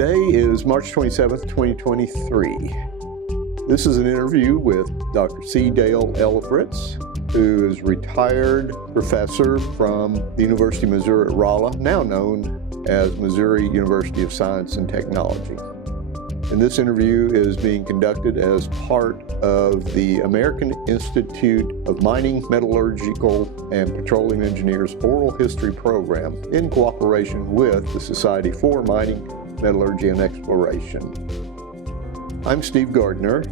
Today is March 27th, 2023. This is an interview with Dr. C. Dale Elifrits, who is retired professor from the University of Missouri at Rolla, now known as Missouri University of Science and Technology. And this interview is being conducted as part of the American Institute of Mining, Metallurgical, and Petroleum Engineers Oral History Program in cooperation with the Society for Mining, Metallurgy, and Exploration. I'm Steve Gardner.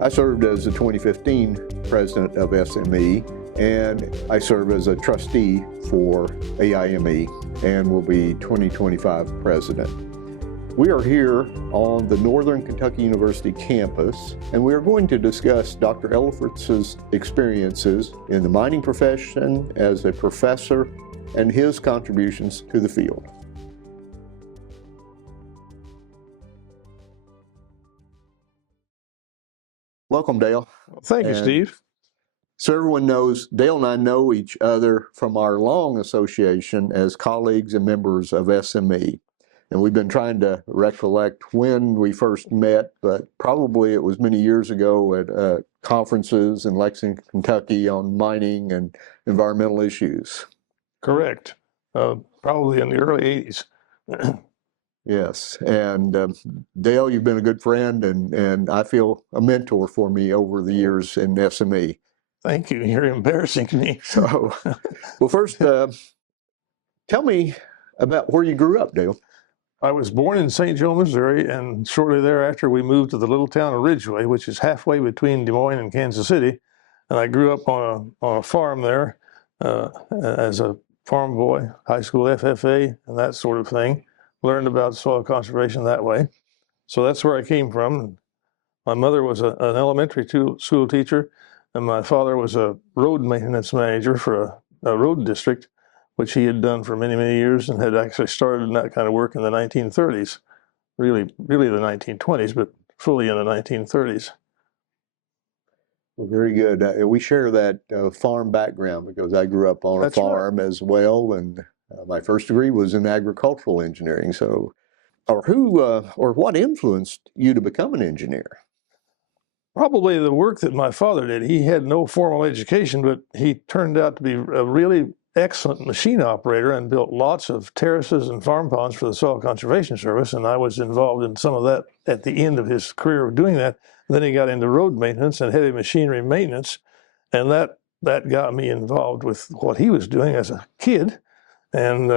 I served as the 2015 president of SME, and I serve as a trustee for AIME and will be 2025 president. We are here on the Northern Kentucky University campus, and we are going to discuss Dr. Elifrits' experiences in the mining profession as a professor and his contributions to the field. Welcome, Dale. Thank you, Steve. So everyone knows, Dale and I know each other from our long association as colleagues and members of SME. And we've been trying to recollect when we first met, but probably it was many years ago at conferences in Lexington, Kentucky on mining and environmental issues. Correct. Probably in the early 80s. Yes, and Dale, you've been a good friend, and I feel a mentor for me over the years in SME. Thank you. You're embarrassing me. So, well, first, tell me about where you grew up, Dale. I was born in St. Joe, Missouri, and shortly thereafter we moved to the little town of Ridgeway, which is halfway between Des Moines and Kansas City. And I grew up on a farm there as a farm boy, high school FFA, and that sort of thing. Learned about soil conservation that way. So that's where I came from. My mother was an elementary school teacher, and my father was a road maintenance manager for a road district, which he had done for many, many years and had actually started in that kind of work in the 1930s, really the 1920s, but fully in the 1930s. Well, very good. We share that farm background because I grew up on a farm as well, and my first degree was in agricultural engineering. So, or what influenced you to become an engineer? Probably the work that my father did. He had no formal education, but he turned out to be a really excellent machine operator and built lots of terraces and farm ponds for the Soil Conservation Service, and I was involved in some of that at the end of his career of doing that. Then he got into road maintenance and heavy machinery maintenance, and that got me involved with what he was doing as a kid, and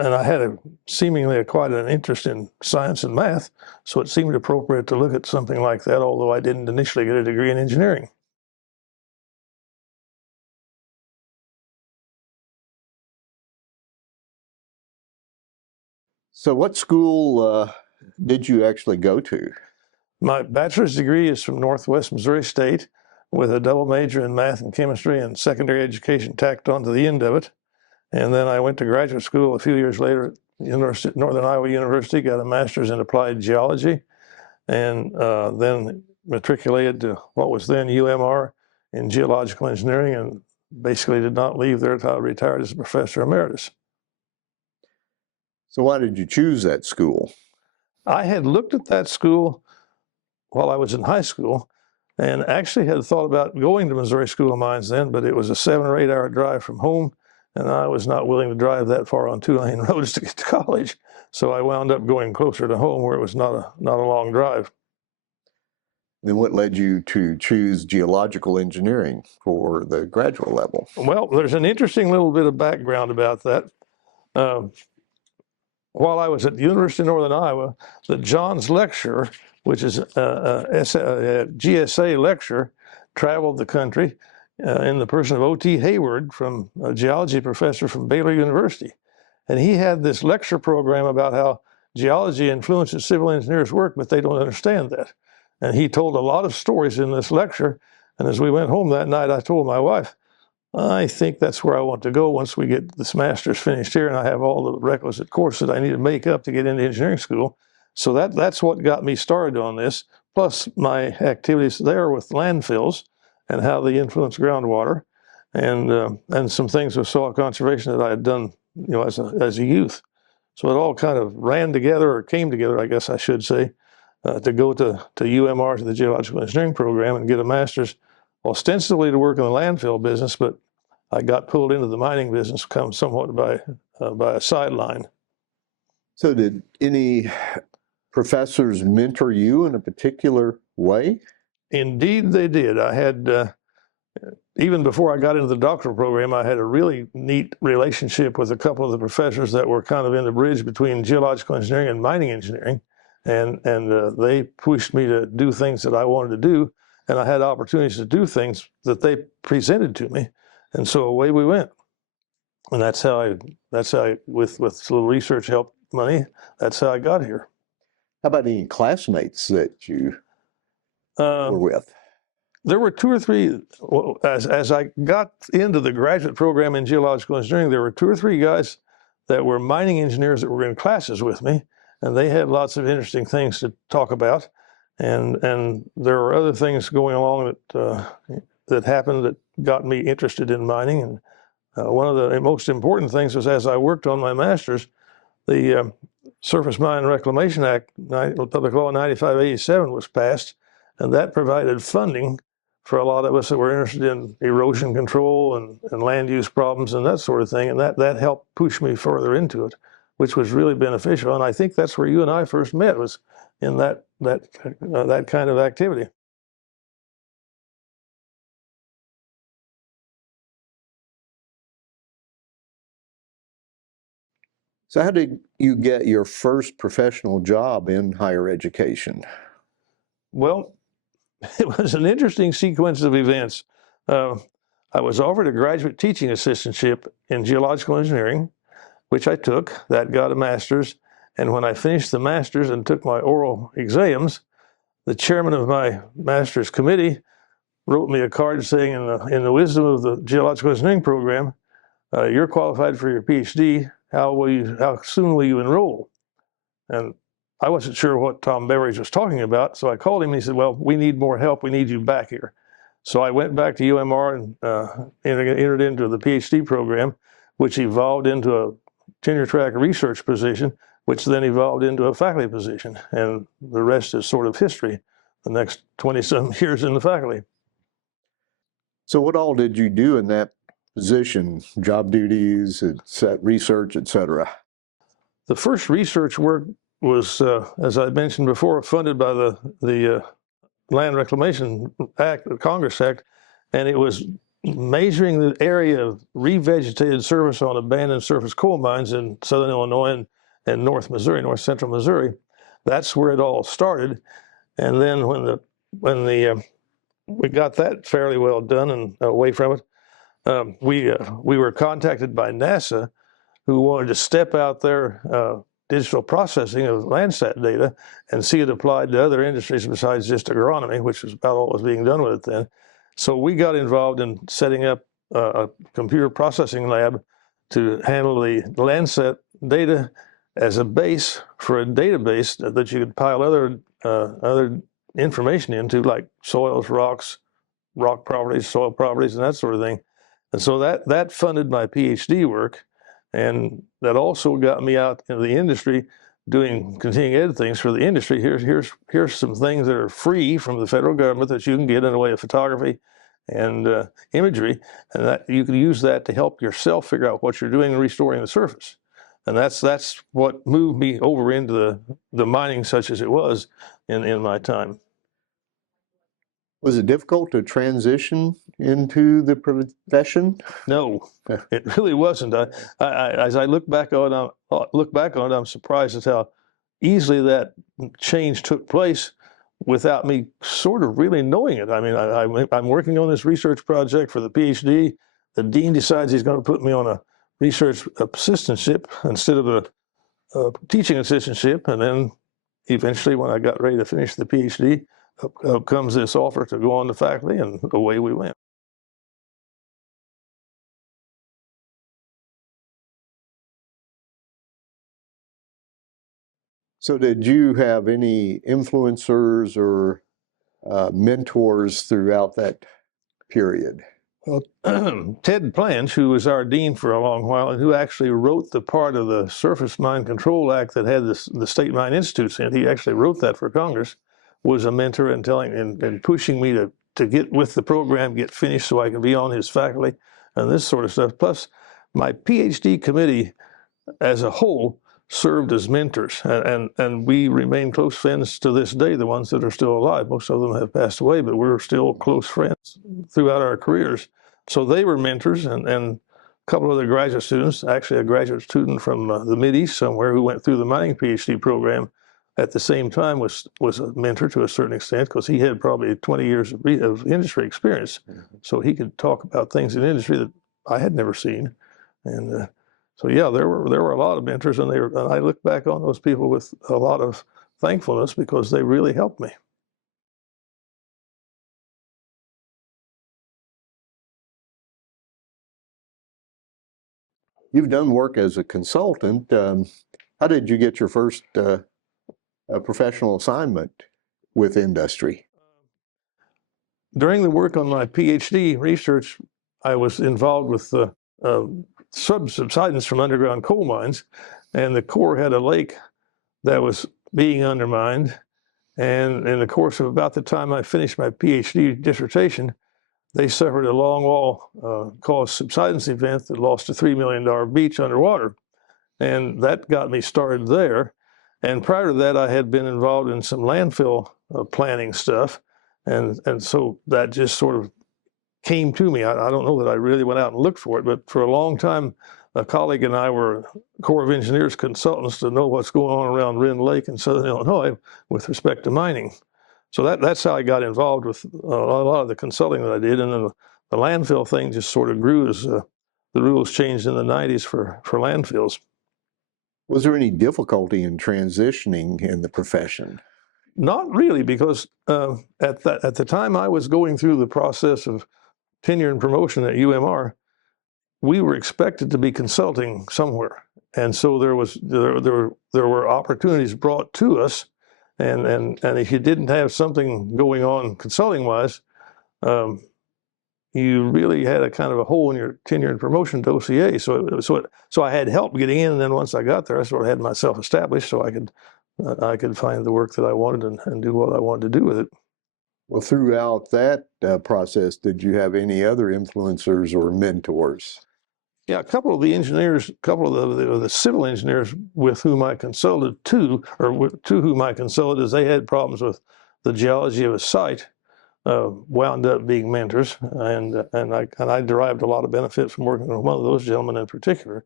I had seemingly quite an interest in science and math, so it seemed appropriate to look at something like that, although I didn't initially get a degree in engineering. So what school did you actually go to? My bachelor's degree is from Northwest Missouri State with a double major in math and chemistry and secondary education tacked onto the end of it. And then I went to graduate school a few years later at Northern Iowa University, got a master's in applied geology, and then matriculated to what was then UMR in geological engineering, and basically did not leave there until I retired as a professor emeritus. So why did you choose that school? I had looked at that school while I was in high school and actually had thought about going to Missouri School of Mines then, but it was a 7 or 8 hour drive from home, and I was not willing to drive that far on 2-lane roads to get to college. So I wound up going closer to home where it was not a long drive. Then what led you to choose geological engineering for the graduate level? Well, there's an interesting little bit of background about that. While I was at the University of Northern Iowa, the Johns Lecture, which is a GSA lecture, traveled the country in the person of O.T. Hayward, from a geology professor from Baylor University. And he had this lecture program about how geology influences civil engineers' work, but they don't understand that. And he told a lot of stories in this lecture. And as we went home that night, I told my wife, I think that's where I want to go once we get this master's finished here and I have all the requisite courses I need to make up to get into engineering school. So that's what got me started on this, plus my activities there with landfills and how they influence groundwater, and some things with soil conservation that I had done, as a youth. So it all kind of ran together, or came together, I guess I should say, to go to UMR, to the Geological Engineering program, and get a master's, ostensibly to work in the landfill business, but I got pulled into the mining business somewhat by a sideline. So did any professors mentor you in a particular way? Indeed, they did. I had, even before I got into the doctoral program, I had a really neat relationship with a couple of the professors that were kind of in the bridge between geological engineering and mining engineering. And they pushed me to do things that I wanted to do. And I had opportunities to do things that they presented to me. And so away we went. And that's how I, with a little research help money, that's how I got here. How about any classmates that you were with? There were two or three, as I got into the graduate program in geological engineering, there were two or three guys that were mining engineers that were in classes with me, and they had lots of interesting things to talk about. And there were other things going along that happened that got me interested in mining. And one of the most important things was, as I worked on my master's, the Surface Mine Reclamation Act, Public Law 9587, was passed, and that provided funding for a lot of us that were interested in erosion control and land use problems and that sort of thing. And that helped push me further into it, which was really beneficial. And I think that's where you and I first met, was in that kind of activity. So how did you get your first professional job in higher education? Well, it was an interesting sequence of events. I was offered a graduate teaching assistantship in geological engineering, which I took. That got a master's. And when I finished the master's and took my oral exams, the chairman of my master's committee wrote me a card saying, in the wisdom of the geological engineering program, you're qualified for your PhD. How soon will you enroll? And I wasn't sure what Tom Beveridge was talking about, so I called him and he said, well, we need more help. We need you back here. So I went back to UMR and entered into the PhD program, which evolved into a tenure track research position, which then evolved into a faculty position. And the rest is sort of history, the next 20-some years in the faculty. So what all did you do in that position? Job duties, research, etc. The first research work was, as I mentioned before, funded by the Land Reclamation Act, the Congress Act, and it was measuring the area of revegetated surface on abandoned surface coal mines in southern Illinois and north central Missouri. That's where it all started. And then when we got that fairly well done and away from it, we were contacted by NASA, who wanted to step out their digital processing of Landsat data and see it applied to other industries besides just agronomy, which was about all that was being done with it then. So we got involved in setting up a computer processing lab to handle the Landsat data as a base for a database that you could pile other information into, like soils, rocks, rock properties, soil properties, and that sort of thing. And so that funded my PhD work. And that also got me out into the industry doing continuing ed things for the industry. Here's some things that are free from the federal government that you can get in the way of photography and imagery, and that you can use that to help yourself figure out what you're doing in restoring the surface. And that's what moved me over into the mining such as it was in my time. Was it difficult to transition into the profession? No, it really wasn't. As I look back on it, I'm surprised at how easily that change took place without me sort of really knowing it. I mean, I'm working on this research project for the PhD. The dean decides he's going to put me on a research assistantship instead of a teaching assistantship, and then eventually, when I got ready to finish the PhD, up comes this offer to go on to faculty, and away we went. So did you have any influencers or mentors throughout that period? Well, Ted Planch, who was our dean for a long while and who actually wrote the part of the Surface Mine Control Act that had the state mine institutes in it, he actually wrote that for Congress, was a mentor and telling and pushing me to get with the program, get finished so I can be on his faculty and this sort of stuff. Plus, my PhD committee as a whole served as mentors, and we remain close friends to this day, the ones that are still alive. Most of them have passed away, but we're still close friends throughout our careers. So they were mentors, and a couple of other graduate students, actually a graduate student from the Mideast somewhere who went through the mining PhD program at the same time was a mentor to a certain extent because he had probably 20 years of industry experience. So he could talk about things in industry that I had never seen. And so yeah, there were a lot of mentors, and I look back on those people with a lot of thankfulness because they really helped me. You've done work as a consultant. How did you get your first professional assignment with industry? During the work on my PhD research, I was involved with subsidence from underground coal mines, and the Corps had a lake that was being undermined. And in the course of about the time I finished my PhD dissertation, they suffered a longwall caused subsidence event that lost a $3 million beach underwater. And that got me started there. And prior to that, I had been involved in some landfill planning stuff. And so that just sort of came to me. I don't know that I really went out and looked for it, but for a long time, a colleague and I were Corps of Engineers consultants to know what's going on around Wren Lake in southern Illinois with respect to mining. So that's how I got involved with a lot of the consulting that I did. And then the landfill thing just sort of grew as the rules changed in the 90s for landfills. Was there any difficulty in transitioning in the profession? Not really, because at the time I was going through the process of tenure and promotion at UMR, we were expected to be consulting somewhere, and so there were opportunities brought to us, and if you didn't have something going on consulting wise, you really had a kind of a hole in your tenure and promotion dossier. So I had help getting in, and then once I got there, I sort of had myself established, so I could find the work that I wanted and do what I wanted to do with it. Well, throughout that process, did you have any other influencers or mentors? Yeah, a couple of the engineers, a couple of the civil engineers with whom I consulted to whom I consulted as they had problems with the geology of a site, wound up being mentors, and I derived a lot of benefit from working with one of those gentlemen in particular.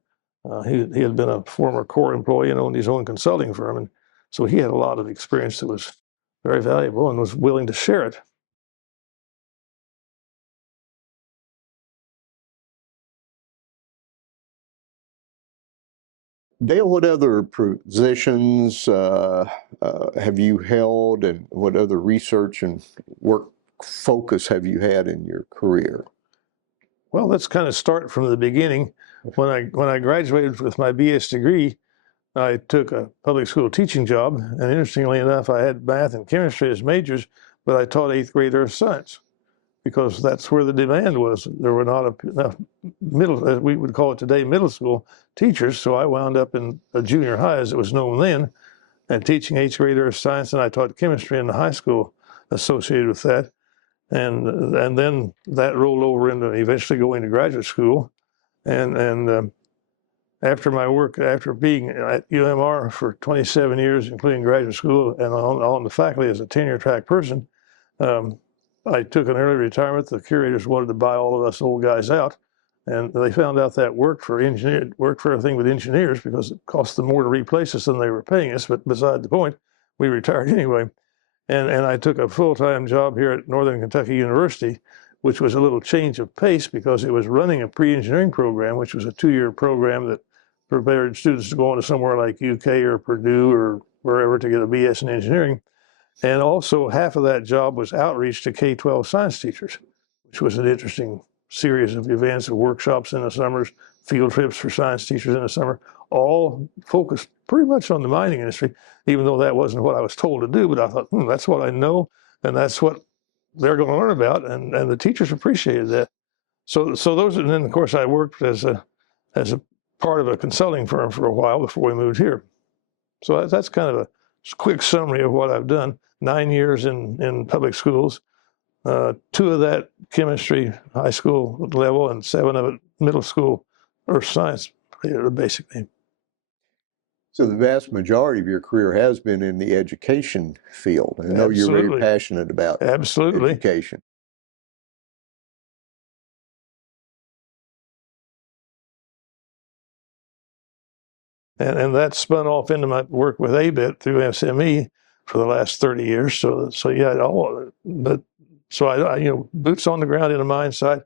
He had been a former Corps employee and owned his own consulting firm, and so he had a lot of experience that was very valuable and was willing to share it. Dale, what other positions have you held, and what other research and work focus have you had in your career? Well, let's kind of start from the beginning. When I graduated with my BS degree, I took a public school teaching job, and interestingly enough, I had math and chemistry as majors, but I taught 8th grade earth science because that's where the demand was. There were not enough middle, as we would call it today, middle school teachers, so I wound up in a junior high, as it was known then, and teaching 8th grade earth science, and I taught chemistry in the high school associated with that. And then that rolled over into eventually going to graduate school, and after my work, after being at UMR for 27 years, including graduate school and on the faculty as a tenure track person, I took an early retirement. The curators wanted to buy all of us old guys out, and they found out that worked for everything with engineers because it cost them more to replace us than they were paying us. But beside the point, we retired anyway. And I took a full-time job here at Northern Kentucky University, which was a little change of pace because it was running a pre-engineering program, which was a 2-year program that prepared students to go on to somewhere like UK or Purdue or wherever to get a BS in engineering. And also half of that job was outreach to K-12 science teachers, which was an interesting series of events and workshops in the summers, field trips for science teachers in the summer, all focused pretty much on the mining industry, even though that wasn't what I was told to do. But I thought, that's what I know, and that's what they're going to learn about, and the teachers appreciated that. So those, and then of course I worked as a part of a consulting firm for a while before we moved here. So that's kind of a quick summary of what I've done. 9 years in public schools, 2 of that chemistry high school level, and 7 of it middle school earth science, basically. So the vast majority of your career has been in the education field. I know you're very passionate about education. And that spun off into my work with ABET through SME for the last 30 years. So yeah, so I boots on the ground in a mine site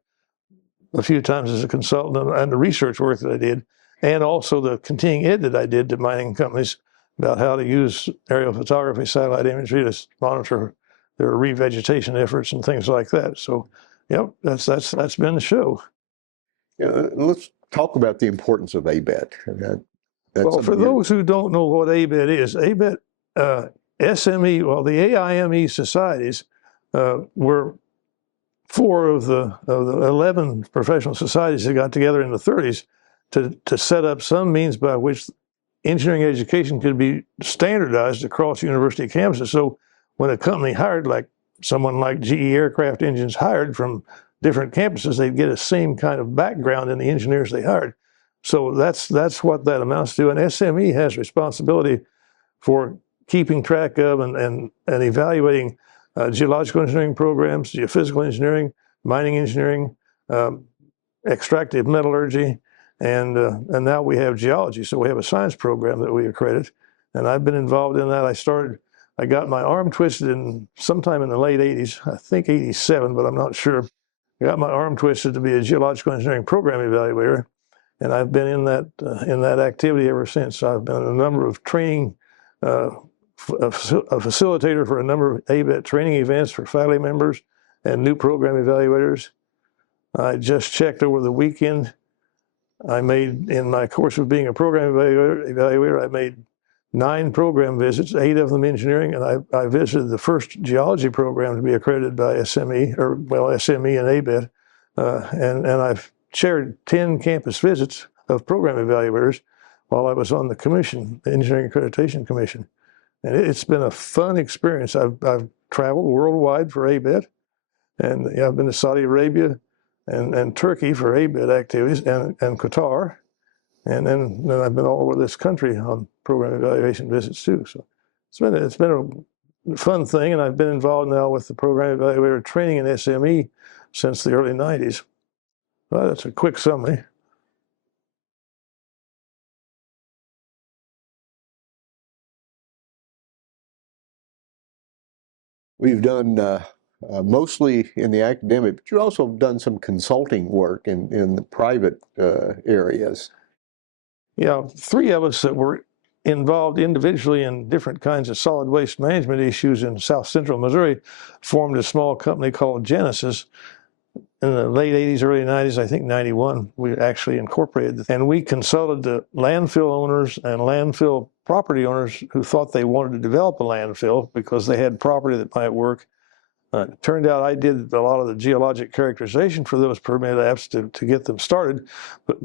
a few times as a consultant, and the research work that I did, and also the continuing ed that I did to mining companies about how to use aerial photography, satellite imagery to monitor their revegetation efforts and things like that. So, yep, that's been the show. Yeah, let's talk about the importance of ABET. Well, for those who don't know what ABET is, ABET, SME, well, the AIME societies were 4 of the 11 professional societies that got together in the 30s to set up some means by which engineering education could be standardized across university campuses. So when a company hired, like someone like GE Aircraft Engines hired from different campuses, they'd get the same kind of background in the engineers they hired. So that's what that amounts to. And SME has responsibility for keeping track of and evaluating geological engineering programs, geophysical engineering, mining engineering, extractive metallurgy, and now we have geology. So we have a science program that we accredit, and I've been involved in that. I got my arm twisted sometime in the late 80s, I think 87, but I'm not sure. I got my arm twisted to be a geological engineering program evaluator, and I've been in that activity ever since. I've been in a number of training, a facilitator for a number of ABET training events for faculty members and new program evaluators. I just checked over the weekend. I made, in my course of being a program evaluator, I made 9 program visits, 8 of them engineering, and I visited the first geology program to be accredited by SME, SME and ABET, and I've chaired 10 campus visits of program evaluators while I was on the commission, the Engineering Accreditation Commission. And it's been a fun experience. I've traveled worldwide for ABET, and I've been to Saudi Arabia and Turkey for ABET activities, and Qatar, and then I've been all over this country on program evaluation visits too. So it's been a fun thing, and I've been involved now with the program evaluator training in SME since the early 90s. Well, that's a quick summary. We've done mostly in the academic, but you've also done some consulting work in the private areas. Yeah, 3 of us that were involved individually in different kinds of solid waste management issues in south central Missouri formed a small company called Genesis. In the late 80s, early 90s, I think 91, we actually incorporated, and we consulted the landfill owners and landfill property owners who thought they wanted to develop a landfill because they had property that might work. It turned out I did a lot of the geologic characterization for those permit apps to get them started, but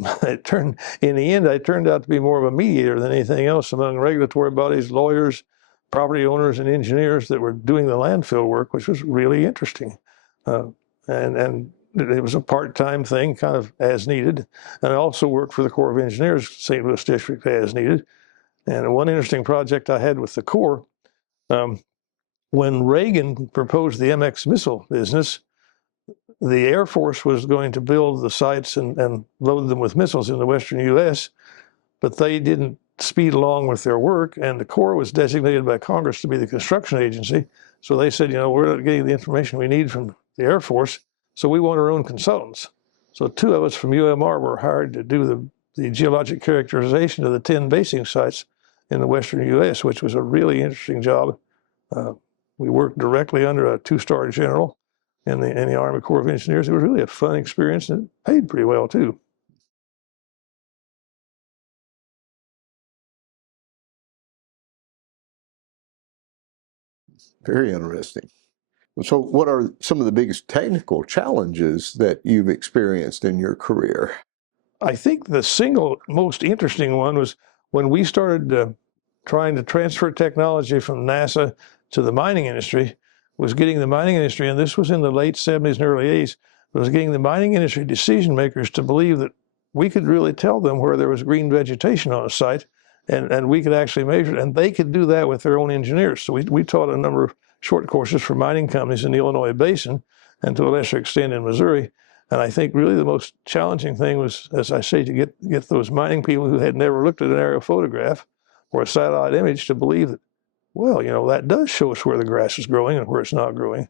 in the end, I turned out to be more of a mediator than anything else among regulatory bodies, lawyers, property owners, and engineers that were doing the landfill work, which was really interesting. And it was a part-time thing, kind of as needed. And I also worked for the Corps of Engineers, St. Louis District, as needed. And one interesting project I had with the Corps, when Reagan proposed the MX missile business, the Air Force was going to build the sites and load them with missiles in the western U.S., but they didn't speed along with their work, and the Corps was designated by Congress to be the construction agency. So they said, we're not getting the information we need from the Air Force, so we want our own consultants. So 2 of us from UMR were hired to do the geologic characterization of the 10 basing sites in the western U.S., which was a really interesting job. We worked directly under a 2-star general in the Army Corps of Engineers. It was really a fun experience, and it paid pretty well too. Very interesting. So what are some of the biggest technical challenges that you've experienced in your career? I think the single most interesting one was when we started trying to transfer technology from NASA to the mining industry, was getting the mining industry, and this was in the late 70s and early 80s, was getting the mining industry decision makers to believe that we could really tell them where there was green vegetation on a site, and we could actually measure it, and they could do that with their own engineers. So we taught a number of short courses for mining companies in the Illinois basin, and to a lesser extent in Missouri. And I think really the most challenging thing was, as I say, to get those mining people who had never looked at an aerial photograph or a satellite image to believe that, well, that does show us where the grass is growing and where it's not growing.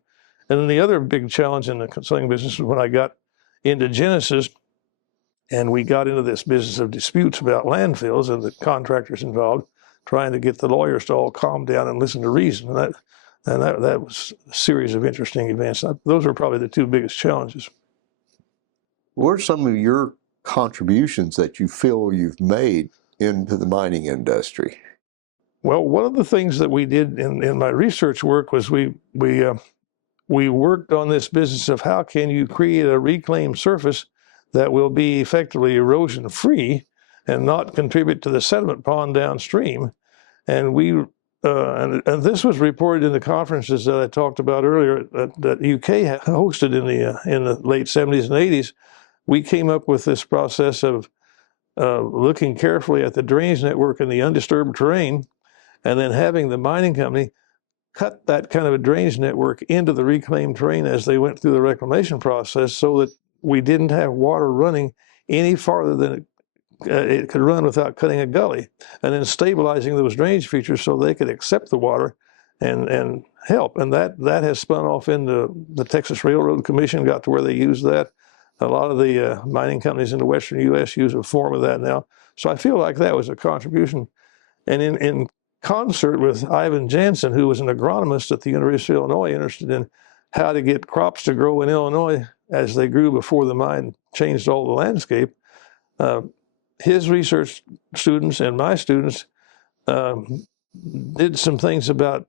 And then the other big challenge in the consulting business was when I got into Genesis and we got into this business of disputes about landfills and the contractors involved, trying to get the lawyers to all calm down and listen to reason. And that was a series of interesting events. Those are probably the two biggest challenges. What are some of your contributions that you feel you've made into the mining industry? Well, one of the things that we did in my research work was we worked on this business of how can you create a reclaimed surface that will be effectively erosion-free and not contribute to the sediment pond downstream. And and this was reported in the conferences that I talked about earlier that UK hosted in the late 70s and 80s. We came up with this process of looking carefully at the drainage network in the undisturbed terrain, and then having the mining company cut that kind of a drainage network into the reclaimed terrain as they went through the reclamation process, so that we didn't have water running any farther than it could run without cutting a gully, and then stabilizing those drainage features so they could accept the water and help. And that has spun off into the Texas Railroad Commission, got to where they use that. A lot of the mining companies in the western U.S. use a form of that now. So I feel like that was a contribution. And in concert with Ivan Jansen, who was an agronomist at the University of Illinois, interested in how to get crops to grow in Illinois as they grew before the mine changed all the landscape, his research students and my students did some things about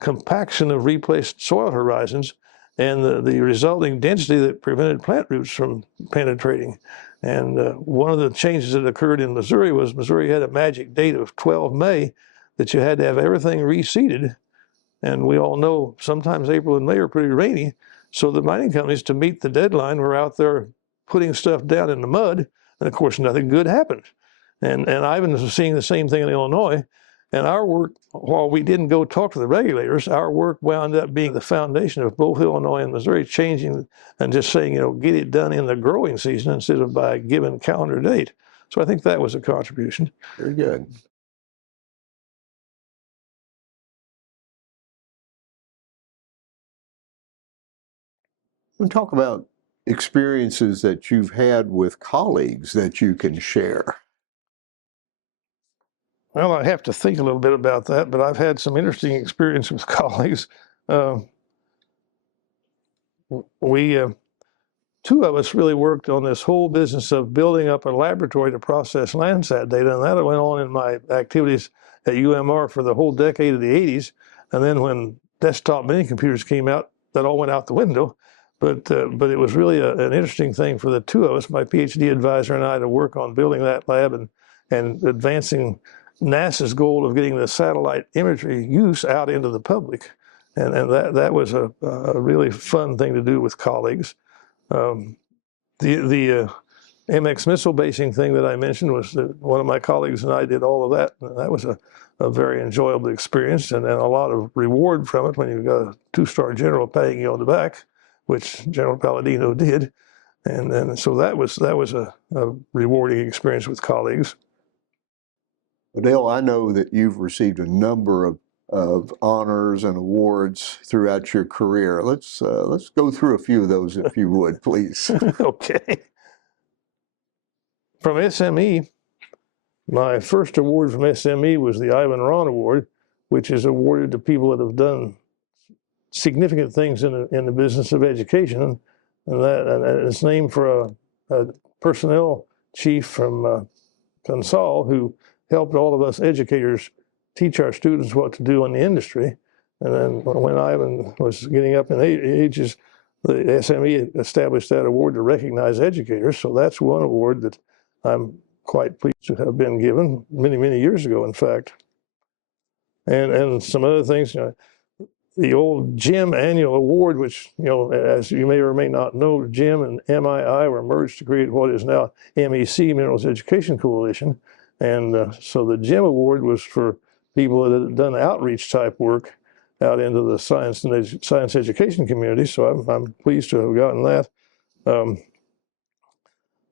compaction of replaced soil horizons and the resulting density that prevented plant roots from penetrating. And one of the changes that occurred in Missouri was Missouri had a magic date of 12 May that you had to have everything reseeded. And we all know sometimes April and May are pretty rainy. So the mining companies, to meet the deadline, were out there putting stuff down in the mud. And of course, nothing good happened. And Ivan was seeing the same thing in Illinois. And our work, while we didn't go talk to the regulators, our work wound up being the foundation of both Illinois and Missouri, changing and just saying, get it done in the growing season instead of by a given calendar date. So I think that was a contribution. Very good. We'll talk about experiences that you've had with colleagues that you can share. Well, I have to think a little bit about that, but I've had some interesting experience with colleagues. Two of us really worked on this whole business of building up a laboratory to process Landsat data, and that went on in my activities at UMR for the whole decade of the 80s. And then when desktop mini computers came out, that all went out the window. But it was really an interesting thing for the two of us, my PhD advisor and I, to work on building that lab and advancing NASA's goal of getting the satellite imagery use out into the public. And that was a really fun thing to do with colleagues. The MX missile basing thing that I mentioned was that one of my colleagues and I did all of that. And that was a very enjoyable experience and a lot of reward from it when you've got a 2-star general patting you on the back, which General Palladino did. And so that was a rewarding experience with colleagues. Well, Dale, I know that you've received a number of honors and awards throughout your career. Let's go through a few of those, if you would, please. Okay. From SME, my first award from SME was the Ivan Ron Award, which is awarded to people that have done significant things in the business of education, and it's named for a personnel chief from Consol who helped all of us educators teach our students what to do in the industry. And then when Ivan was getting up in ages, the SME established that award to recognize educators. So that's one award that I'm quite pleased to have been given many, many years ago, in fact. And some other things, the old GEM annual award, which, as you may or may not know, GEM and MII were merged to create what is now MEC, Minerals Education Coalition. And so the GEM award was for people that had done outreach type work out into the science and science education community. So I'm pleased to have gotten that.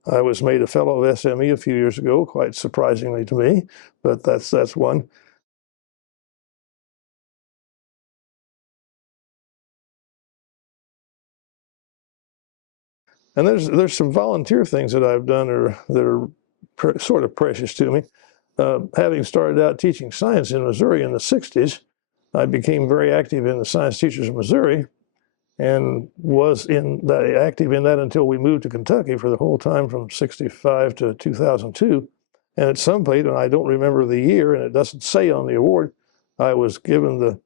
I was made a fellow of SME a few years ago, quite surprisingly to me, but that's one. And there's some volunteer things that I've done that are sort of precious to me. Having started out teaching science in Missouri in the 60s, I became very active in the Science Teachers of Missouri and was active in that until we moved to Kentucky for the whole time from 65 to 2002. And at some point, and I don't remember the year, and it doesn't say on the award, I was given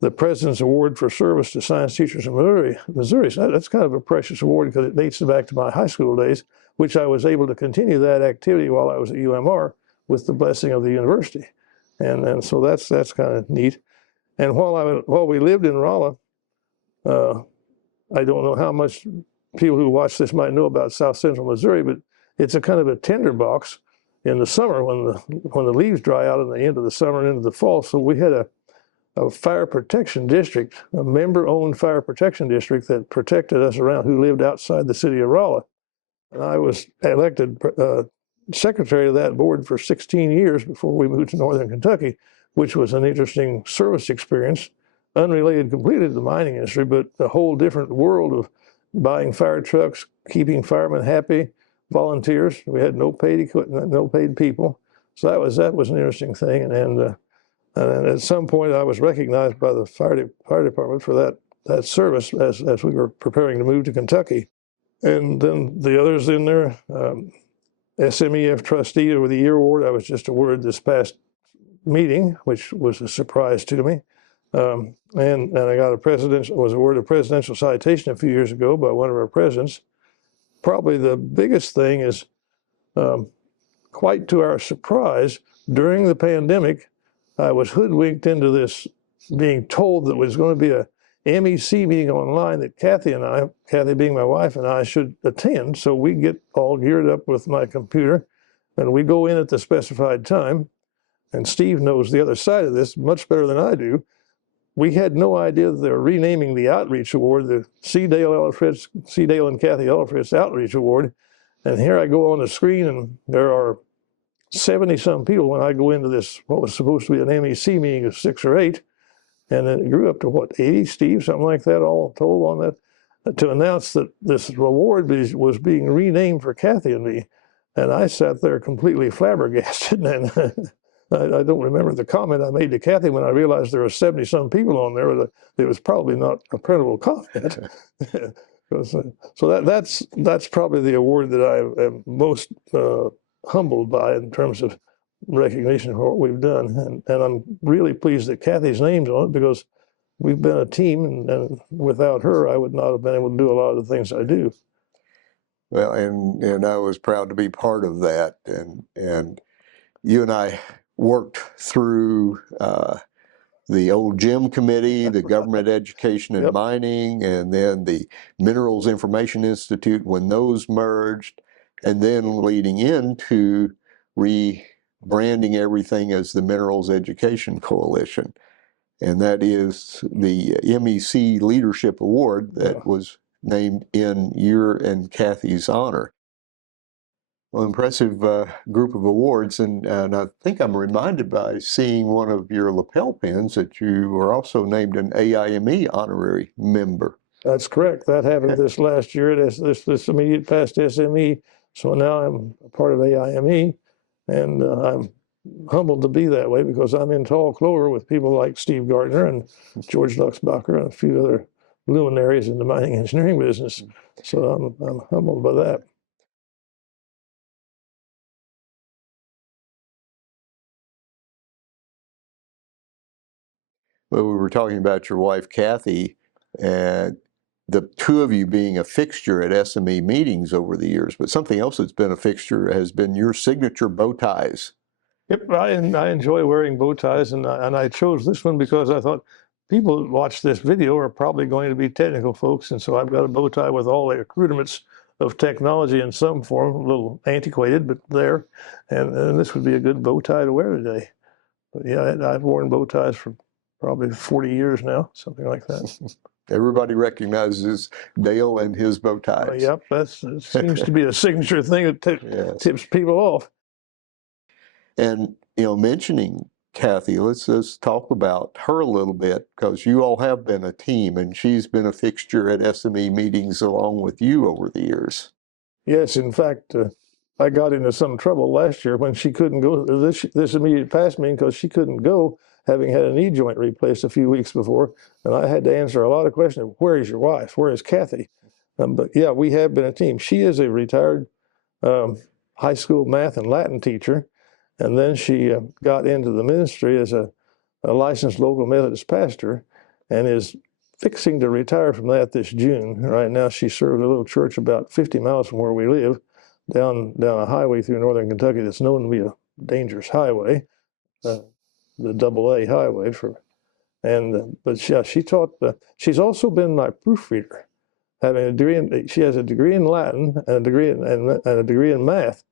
the President's Award for Service to Science Teachers in Missouri. So that's kind of a precious award because it dates back to my high school days, which I was able to continue that activity while I was at UMR with the blessing of the university. And so that's kind of neat. And while we lived in Rolla, I don't know how much people who watch this might know about South Central Missouri, but it's a kind of a tinderbox in the summer when the leaves dry out at the end of the summer and into the fall. So we had a fire protection district, a member-owned fire protection district that protected us around who lived outside the city of Rolla. And I was elected secretary of that board for 16 years before we moved to northern Kentucky, which was an interesting service experience, unrelated completely to the mining industry, but a whole different world of buying fire trucks, keeping firemen happy, volunteers. We had no paid equipment, no paid people. So that was an interesting thing. And at some point, I was recognized by the fire department for that service as we were preparing to move to Kentucky. And then the others in there, SMEF Trustee of the Year Award, I was just awarded this past meeting, which was a surprise to me. And I was awarded a presidential citation a few years ago by one of our presidents. Probably the biggest thing is, quite to our surprise, during the pandemic, I was hoodwinked into this, being told that there was going to be a MEC meeting online that Kathy being my wife, and I should attend. So we get all geared up with my computer, and we go in at the specified time. And Steve knows the other side of this much better than I do. We had no idea that they were renaming the Outreach Award, the C. Dale and Kathy Elifrits Outreach Award. And here I go on the screen, and there are 70-some people when I go into this, what was supposed to be an MEC meeting of 6 or 8. And then it grew up to, 80, Steve, something like that, all told on that, to announce that this award was being renamed for Kathy and me. And I sat there completely flabbergasted. And I don't remember the comment I made to Kathy when I realized there were 70-some people on there. It was probably not a printable comment. So that's probably the award that I am most humbled by in terms of recognition for what we've done. And I'm really pleased that Kathy's name's on it because we've been a team, and without her, I would not have been able to do a lot of the things I do. Well, and I was proud to be part of that. And you and I worked through the old GEM committee, the Government Education and Yep. Mining, and then the Minerals Information Institute when those merged, and then leading into rebranding everything as the Minerals Education Coalition. And that is the MEC Leadership Award that was named in your and Kathy's honor. Well, impressive group of awards, and I think I'm reminded by seeing one of your lapel pins that you were also named an AIME honorary member. That's correct. That happened this last year. This immediate past SME. So now I'm a part of AIME, and I'm humbled to be that way because I'm in tall clover with people like Steve Gardner and George Luxbacher and a few other luminaries in the mining engineering business. So I'm humbled by that. Well, we were talking about your wife, Kathy, and the two of you being a fixture at SME meetings over the years, but something else that's been a fixture has been your signature bow ties. Yep, I enjoy wearing bow ties, and I chose this one because I thought people that watch this video are probably going to be technical folks, and so I've got a bow tie with all the accoutrements of technology in some form, a little antiquated, but there, and this would be a good bow tie to wear today. But yeah, I've worn bow ties for probably 40 years now, something like that. Everybody recognizes Dale and his bow ties. Yep, that seems to be a signature thing that Yes. tips people off. And, mentioning Kathy, let's talk about her a little bit, because you all have been a team, and she's been a fixture at SME meetings along with you over the years. Yes, in fact, I got into some trouble last year when she couldn't go to this immediate past meeting because she couldn't go, having had a knee joint replaced a few weeks before, and I had to answer a lot of questions. Where is your wife? Where is Kathy? But yeah, we have been a team. She is a retired high school math and Latin teacher, and then she got into the ministry as a licensed local Methodist pastor, and is fixing to retire from that this June. Right now, she serves a little church about 50 miles from where we live, down a highway through northern Kentucky that's known to be a dangerous highway, the AA highway but yeah, she taught. She's also been my proofreader, having a degree she has a degree in Latin and a degree in math.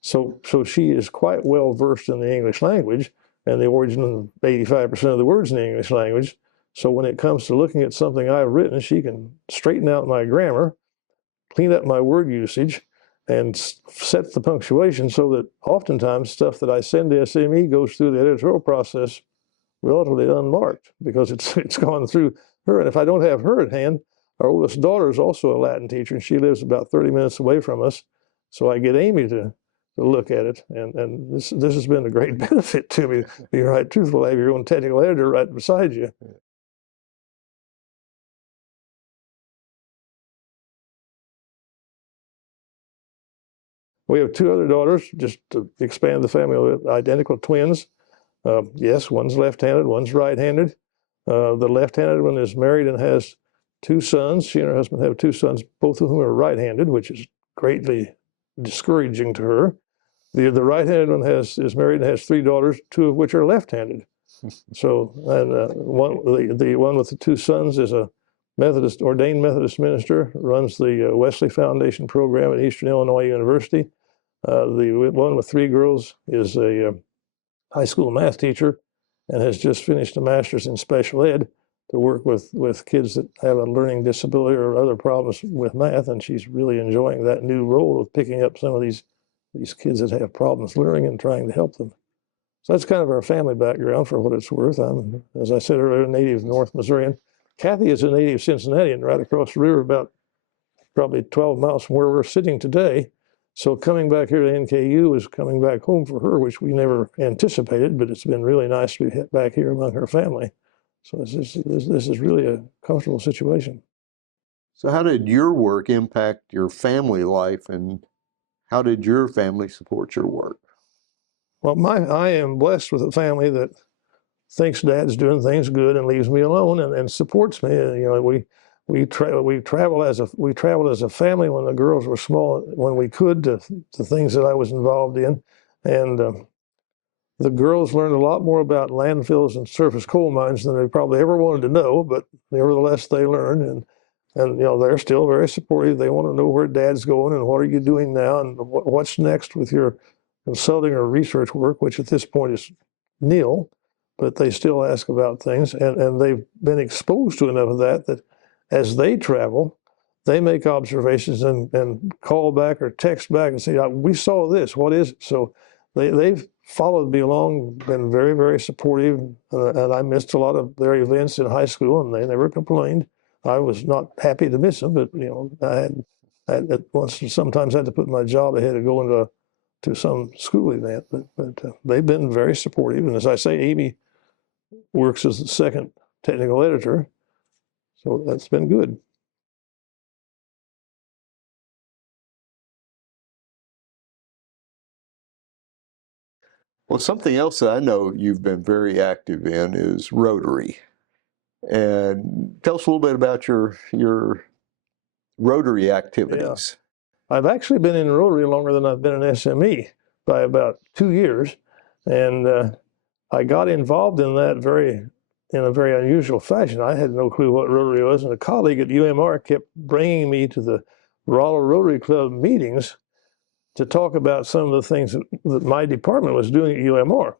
So she is quite well versed in the English language and the origin of 85% of the words in the English language. So when it comes to looking at something I've written, she can straighten out my grammar, clean up my word usage, and set the punctuation so that oftentimes stuff that I send to SME goes through the editorial process relatively unmarked because it's gone through her. And if I don't have her at hand, our oldest daughter is also a Latin teacher, and she lives about 30 minutes away from us. So I get AIME to look at it, and this has been a great benefit to me. To be right truthful, have your own technical editor right beside you. We have two other daughters, just to expand the family, identical twins. Yes, one's left-handed, one's right-handed. The left-handed one is married and has two sons. She and her husband have two sons, both of whom are right-handed, which is greatly discouraging to her. The right-handed one is married and has three daughters, two of which are left-handed. So, and the one with the two sons is a ordained Methodist minister, runs the Wesley Foundation program at Eastern Illinois University. The one with three girls is a high school math teacher and has just finished a master's in special ed to work with kids that have a learning disability or other problems with math, and she's really enjoying that new role of picking up some of these kids that have problems learning and trying to help them. So that's kind of our family background for what it's worth. I'm, as I said earlier, a native North Missourian. Kathy is a native Cincinnatian, right across the river, about probably 12 miles from where we're sitting today. So coming back here to NKU is coming back home for her, which we never anticipated, but it's been really nice to be back here among her family. So this is really a comfortable situation. So how did your work impact your family life, and how did your family support your work? Well, I am blessed with a family that thinks Dad's doing things good and leaves me alone and supports me. You know, we traveled as a family when the girls were small, when we could, to things that I was involved in, and the girls learned a lot more about landfills and surface coal mines than they probably ever wanted to know, but nevertheless they learned, and you know, they're still very supportive. They want to know where Dad's going and what are you doing now and what's next with your consulting or research work, which at this point is nil, but they still ask about things, and they've been exposed to enough of that as they travel, they make observations and call back or text back and say, we saw this, what is it? So they've followed me along, been very, very supportive, and I missed a lot of their events in high school, and they never complained. I was not happy to miss them, but you know, I had sometimes had to put my job ahead of going to some school event, but they've been very supportive. And as I say, AIME works as the second technical editor, so that's been good. Well, something else that I know you've been very active in is Rotary. And tell us a little bit about your Rotary activities. I've actually been in Rotary longer than I've been in SME by about 2 years, and I got involved in that in a very unusual fashion. I had no clue what Rotary was, and a colleague at UMR kept bringing me to the Rolla Rotary Club meetings to talk about some of the things that my department was doing at UMR.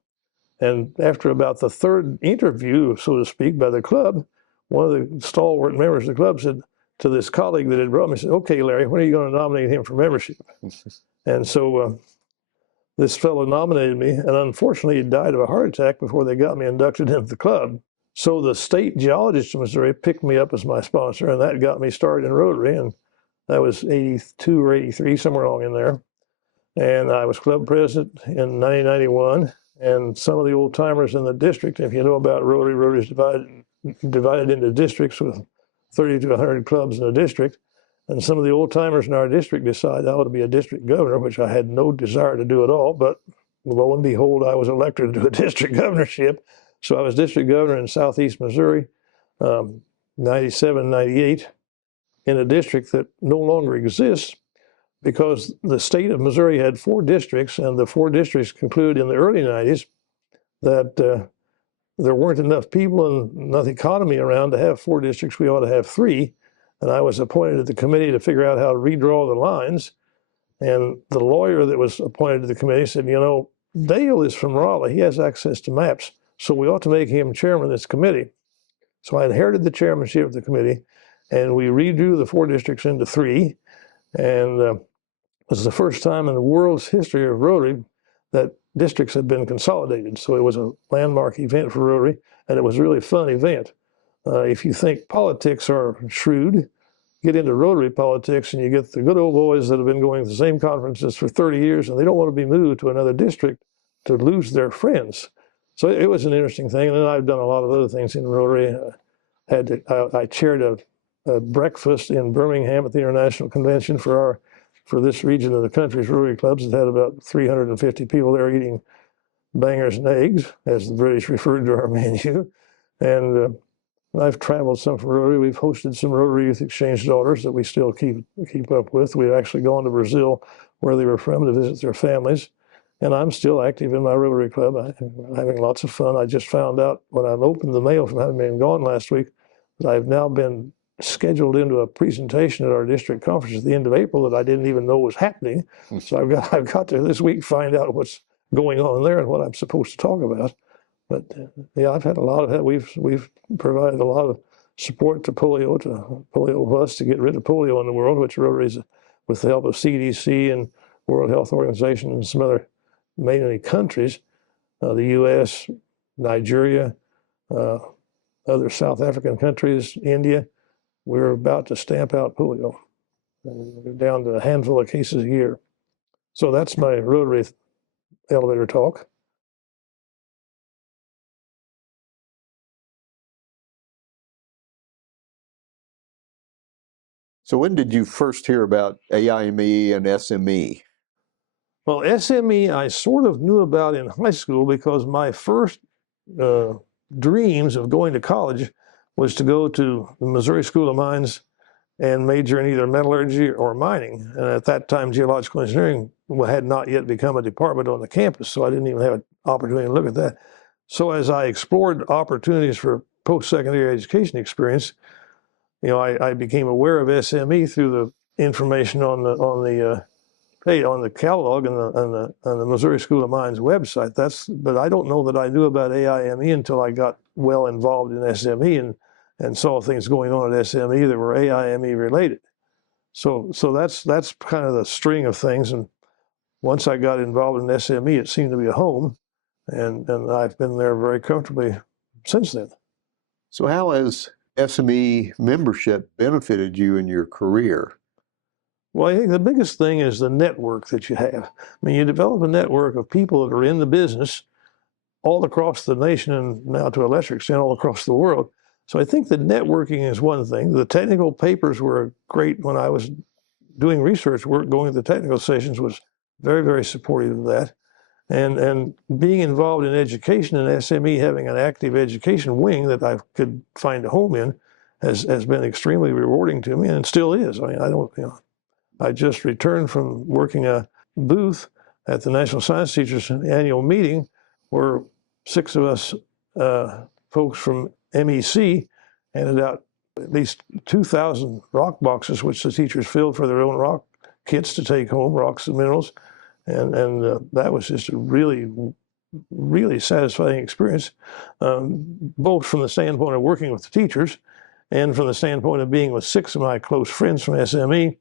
And after about the third interview, so to speak, by the club, one of the stalwart members of the club said to this colleague that had brought me, said, "Okay, Larry, when are you going to nominate him for membership?" And so this fellow nominated me, and unfortunately he died of a heart attack before they got me inducted into the club. So the state geologist of Missouri picked me up as my sponsor, and that got me started in Rotary, and that was 82 or 83, somewhere along in there. And I was club president in 1991, and some of the old timers in the district, if you know about Rotary, Rotary is divided into districts with 30 to 100 clubs in a district. And some of the old timers in our district decided I ought to be a district governor, which I had no desire to do at all. But lo and behold, I was elected to a district governorship. So I was district governor in southeast Missouri, 97, 98, in a district that no longer exists because the state of Missouri had 4 districts, and the 4 districts concluded in the early 90s that there weren't enough people and enough economy around to have 4 districts. We ought to have 3. And I was appointed to the committee to figure out how to redraw the lines. And the lawyer that was appointed to the committee said, "You know, Dale is from Rolla. He has access to maps. So we ought to make him chairman of this committee." So I inherited the chairmanship of the committee, and we redrew the 4 districts into 3. And it was the first time in the world's history of Rotary that districts had been consolidated. So it was a landmark event for Rotary, and it was a really fun event. If you think politics are shrewd, get into Rotary politics and you get the good old boys that have been going to the same conferences for 30 years and they don't want to be moved to another district to lose their friends. So it was an interesting thing. And then I've done a lot of other things in Rotary. I chaired a breakfast in Birmingham at the International Convention for this region of the country's Rotary clubs. It had about 350 people there eating bangers and eggs, as the British referred to our menu. And I've traveled some for Rotary. We've hosted some Rotary Youth Exchange daughters that we still keep up with. We've actually gone to Brazil, where they were from, to visit their families. And I'm still active in my Rotary club. I'm having lots of fun. I just found out when I opened the mail from having been gone last week that I've now been scheduled into a presentation at our district conference at the end of April that I didn't even know was happening. So I've got to this week find out what's going on there and what I'm supposed to talk about. But yeah, I've had a lot of that. We've provided a lot of support to Polio Plus to get rid of polio in the world, which Rotary is, with the help of CDC and World Health Organization and some other mainly countries, the U.S., Nigeria, other South African countries, India. We're about to stamp out polio. We're down to a handful of cases a year. So that's my Rotary elevator talk. So when did you first hear about AIME and SME? Well, SME I sort of knew about in high school because my first dreams of going to college was to go to the Missouri School of Mines and major in either metallurgy or mining. And at that time, geological engineering had not yet become a department on the campus, so I didn't even have an opportunity to look at that. So as I explored opportunities for post-secondary education experience, you know, I became aware of SME through the information on the catalog and the Missouri School of Mines website. But I don't know that I knew about AIME until I got well involved in SME and saw things going on at SME that were AIME related. So that's kind of the string of things. And once I got involved in SME, it seemed to be a home, and I've been there very comfortably since then. So how has SME membership benefited you in your career? Well, I think the biggest thing is the network that you have. I mean, you develop a network of people that are in the business all across the nation and now to a lesser extent all across the world. So I think the networking is one thing. The technical papers were great. When I was doing research work, going to the technical sessions was very, very supportive of that. And being involved in education and SME having an active education wing that I could find a home in has been extremely rewarding to me, and still is. I mean, I don't, I just returned from working a booth at the National Science Teachers annual meeting where 6 of us folks from MEC handed out at least 2,000 rock boxes, which the teachers filled for their own rock kits to take home, rocks and minerals. And that was just a really, really satisfying experience, both from the standpoint of working with the teachers and from the standpoint of being with 6 of my close friends from SME,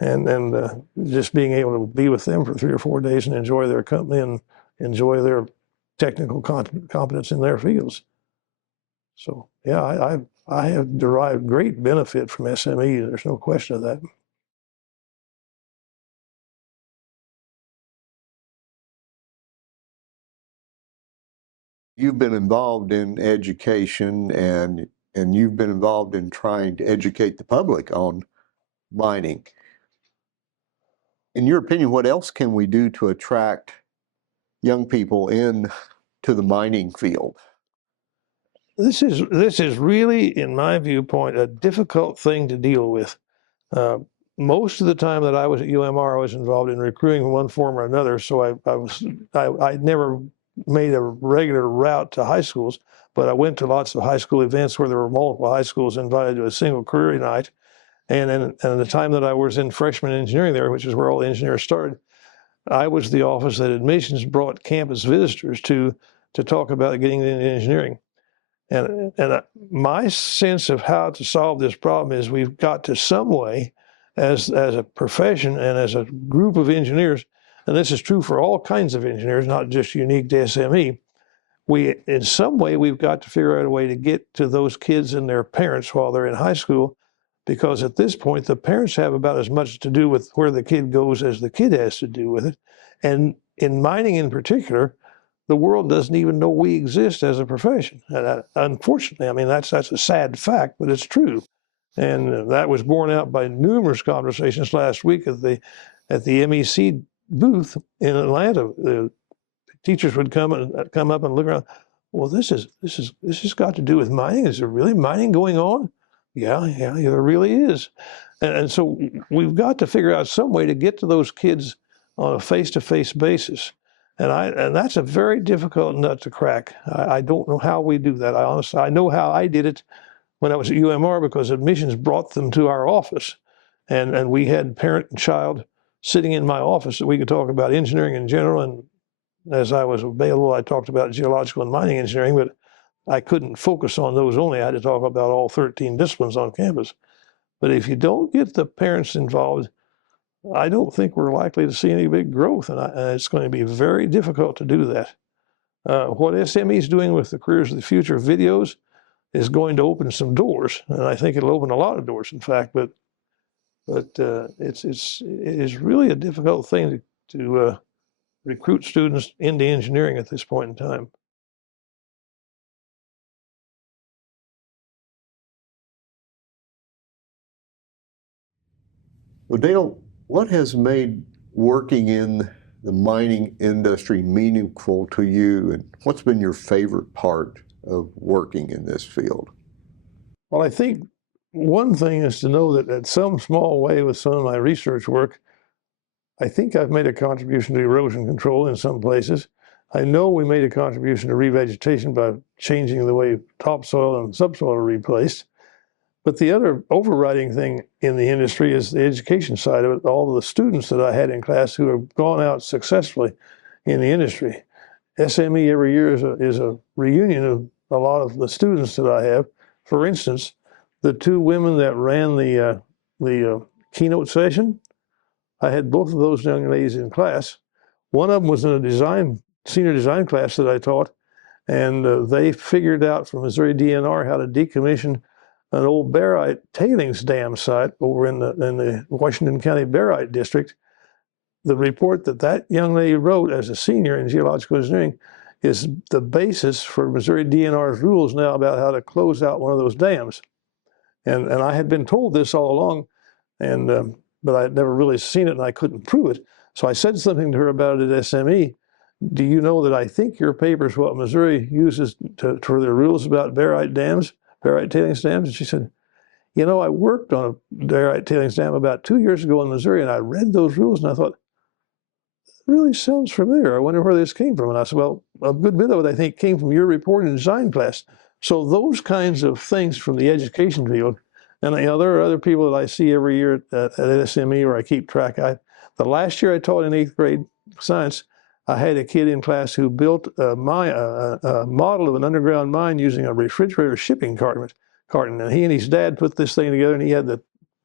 and just being able to be with them for 3 or 4 days and enjoy their company and enjoy their technical competence in their fields. So yeah, I have derived great benefit from SME. There's no question of that. You've been involved in education and you've been involved in trying to educate the public on mining. In your opinion, what else can we do to attract young people in to the mining field? This is really, in my viewpoint, a difficult thing to deal with. Most of the time that I was at UMR, I was involved in recruiting in one form or another. So I never made a regular route to high schools, but I went to lots of high school events where there were multiple high schools invited to a single career night. And the time that I was in freshman engineering there, which is where all the engineers started, I was the office that admissions brought campus visitors to talk about getting into engineering. And my sense of how to solve this problem is we've got to some way, as a profession and as a group of engineers, and this is true for all kinds of engineers, not just unique to SME, in some way we've got to figure out a way to get to those kids and their parents while they're in high school, because at this point the parents have about as much to do with where the kid goes as the kid has to do with it. And in mining in particular, the world doesn't even know we exist as a profession. And unfortunately, I mean, that's a sad fact, but it's true. And that was borne out by numerous conversations last week at the MEC booth in Atlanta. The teachers would come up and look around. Well, this has got to do with mining. Is there really mining going on? Yeah, there really is. And so we've got to figure out some way to get to those kids on a face-to-face basis. And that's a very difficult nut to crack. I don't know how we do that. I know how I did it when I was at UMR, because admissions brought them to our office. And we had parent and child sitting in my office that we could talk about engineering in general. And as I was available, I talked about geological and mining engineering, but I couldn't focus on those only. I had to talk about all 13 disciplines on campus. But if you don't get the parents involved, I don't think we're likely to see any big growth, and it's going to be very difficult to do that. What SME is doing with the Careers of the Future videos is going to open some doors, and I think it'll open a lot of doors, in fact. But it is really a difficult thing to recruit students into engineering at this point in time. Well, Dale, what has made working in the mining industry meaningful to you, and what's been your favorite part of working in this field? Well, I think one thing is to know that in some small way with some of my research work, I think I've made a contribution to erosion control in some places. I know we made a contribution to revegetation by changing the way topsoil and subsoil are replaced. But the other overriding thing in the industry is the education side of it. All of the students that I had in class who have gone out successfully in the industry. SME every year is a reunion of a lot of the students that I have. For instance, the 2 women that ran the keynote session, I had both of those young ladies in class. One of them was in a senior design class that I taught, and they figured out from Missouri DNR how to decommission an old barite tailings dam site over in the Washington County Barite District. The report that young lady wrote as a senior in geological engineering is the basis for Missouri DNR's rules now about how to close out one of those dams. And I had been told this all along, but I had never really seen it, and I couldn't prove it. So I said something to her about it at SME, do you know that I think your paper is what Missouri uses for their rules about barite dams, barite tailings dams? And she said, you know, I worked on a barite tailings dam about 2 years ago in Missouri, and I read those rules, and I thought, it really sounds familiar. I wonder where this came from. And I said, well, a good bit of it, I think, came from your report and design class. So those kinds of things from the education field, and you know, there are other people that I see every year at SME where I keep track. The last year I taught in 8th grade science, I had a kid in class who built a model of an underground mine using a refrigerator shipping carton. And he and his dad put this thing together, and he had the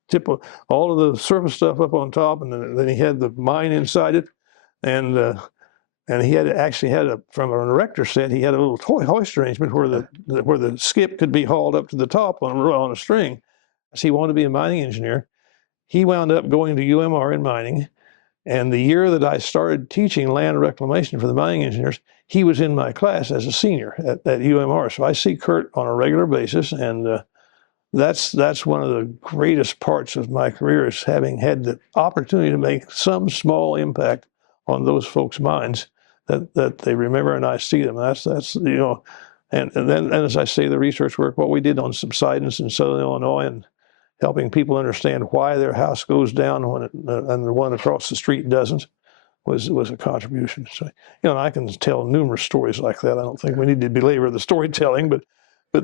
tip of all of the surface stuff up on top, and then he had the mine inside it. And he actually had from an erector set, he had a little toy hoist arrangement where the skip could be hauled up to the top on a string. So he wanted to be a mining engineer. He wound up going to UMR in mining. And the year that I started teaching land reclamation for the mining engineers, he was in my class as a senior at UMR. So I see Kurt on a regular basis, and that's one of the greatest parts of my career, is having had the opportunity to make some small impact on those folks' minds that they remember, and I see them. That's you know, and then as I say, the research work, what we did on subsidence in Southern Illinois, and helping people understand why their house goes down when and the one across the street doesn't, was a contribution. So, you know, I can tell numerous stories like that. I don't think we need to belabor the storytelling, but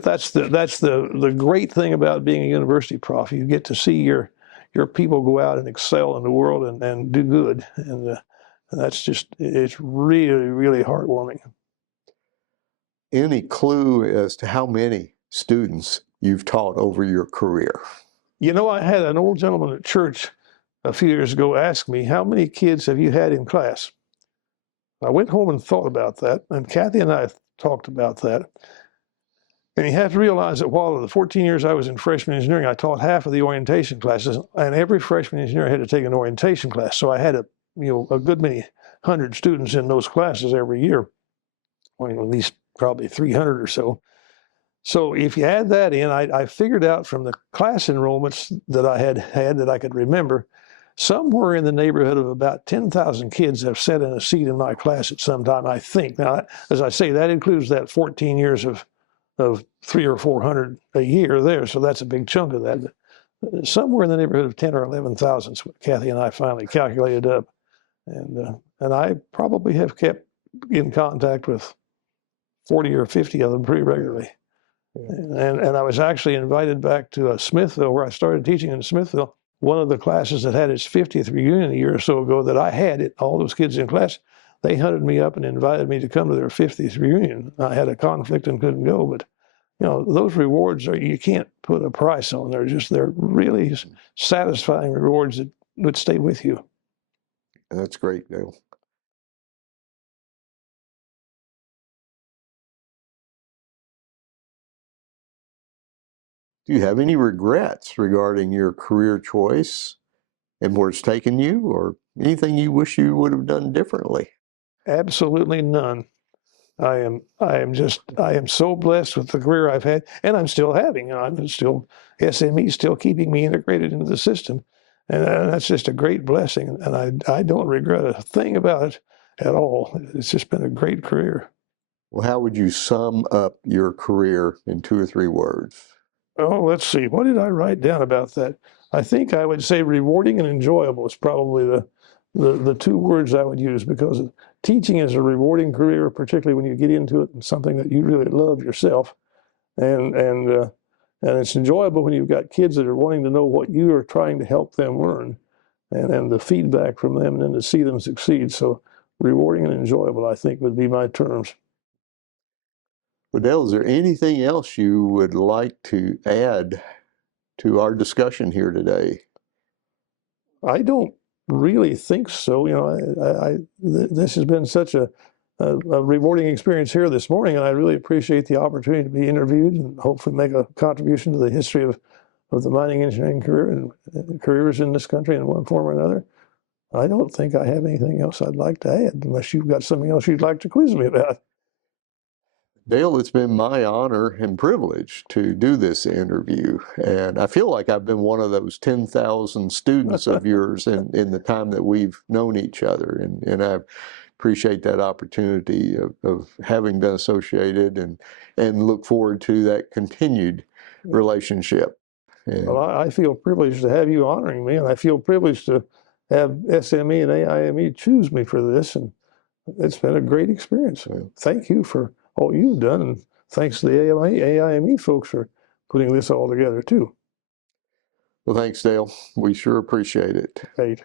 that's the great thing about being a university prof. You get to see your people go out and excel in the world and do good, and that's just, it's really, really heartwarming. Any clue as to how many students you've taught over your career? You know, I had an old gentleman at church a few years ago ask me, how many kids have you had in class? I went home and thought about that, and Kathy and I talked about that. And you have to realize that while the 14 years I was in freshman engineering, I taught half of the orientation classes, and every freshman engineer had to take an orientation class. So I had a good many hundred students in those classes every year, well, at least probably 300 or so. So if you add that in, I figured out from the class enrollments that I had that I could remember, somewhere in the neighborhood of about 10,000 kids have sat in a seat in my class at some time, I think. Now, as I say, that includes that 14 years of 300 or 400 a year there, so that's a big chunk of that. But somewhere in the neighborhood of 10 or 11,000 is what Kathy and I finally calculated up, and I probably have kept in contact with 40 or 50 of them pretty regularly. Yeah. And I was actually invited back to Smithville, where I started teaching in Smithville. One of the classes that had its 50th reunion a year or so ago that I had it, all those kids in class, they hunted me up and invited me to come to their 50th reunion. I had a conflict and couldn't go, but you know, those rewards you can't put a price on. They're really satisfying rewards that would stay with you. That's great, Dale. Do you have any regrets regarding your career choice and where it's taken you, or anything you wish you would have done differently? Absolutely none. I am so blessed with the career I've had, and I'm still having. I'm still, SME still keeping me integrated into the system, and that's just a great blessing. And I don't regret a thing about it at all. It's just been a great career. Well, how would you sum up your career in 2 or 3 words? Oh, let's see. What did I write down about that? I think I would say rewarding and enjoyable is probably the 2 words I would use, because teaching is a rewarding career, particularly when you get into it and something that you really love yourself, and it's enjoyable when you've got kids that are wanting to know what you are trying to help them learn, and the feedback from them, and then to see them succeed. So rewarding and enjoyable, I think, would be my terms. Well, Dale, is there anything else you would like to add to our discussion here today? I don't really think so. You know, this has been such a rewarding experience here this morning, and I really appreciate the opportunity to be interviewed and hopefully make a contribution to the history of the mining engineering career and careers in this country in one form or another. I don't think I have anything else I'd like to add, unless you've got something else you'd like to quiz me about. Dale, it's been my honor and privilege to do this interview, and I feel like I've been one of those 10,000 students of yours in the time that we've known each other, and I've appreciate that opportunity of having been associated and look forward to that continued relationship. And Well, I feel privileged to have you honoring me, and I feel privileged to have SME and AIME choose me for this, and it's been a great experience. Thank you for all you've done, and thanks to the AIME folks for putting this all together too. well, thanks, Dale. We sure appreciate it. Great.